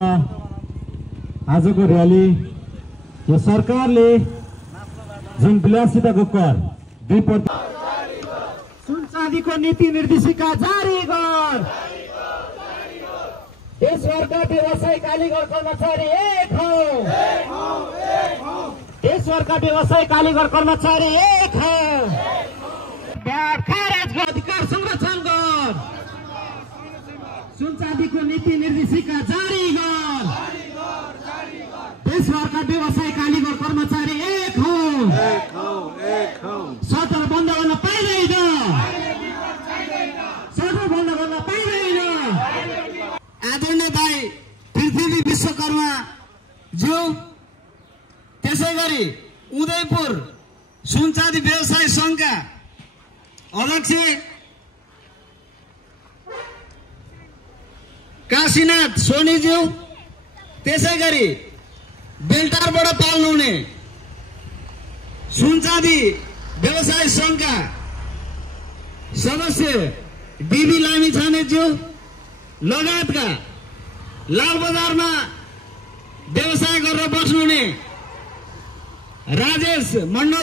आजको र्याली यो सरकारले जुन विलासिताको कर 2% सुन चाँदीको नीति निर्देशिका जारी गर। देशभरका व्यवसायी कालीगर कर्मचारी एक हौ। देशभरका व्यवसायी कालीगर कर्मचारी एक हौ। खारेज गर, अधिकार संरक्षण गर। सुन चाँदीको नीति निर्देशिका जारी गर। देशभरका व्यवसायी कालीगर कर्मचारी एक हौ। सटर बन्द गर्न पाइँदैन। सटर बन्द गर्न पाइँदैन। आदरणीय भाइ पृथ्वी विश्वकर्मा ज्यू, त्यसै गरी उदयपुर सुन चाँदी व्यवसायी संघका अध्यक्ष काशीनाथ सोनीज्यू, त्यसै गरी बेलटारबाट पाल्नु हुने सुन चाँदी व्यवसायी संघका सदस्य डीबी लामिछानेज्यू लगायतका लाल बजारमा व्यवसाय गरेर बस्नुहुने राजेश मण्डल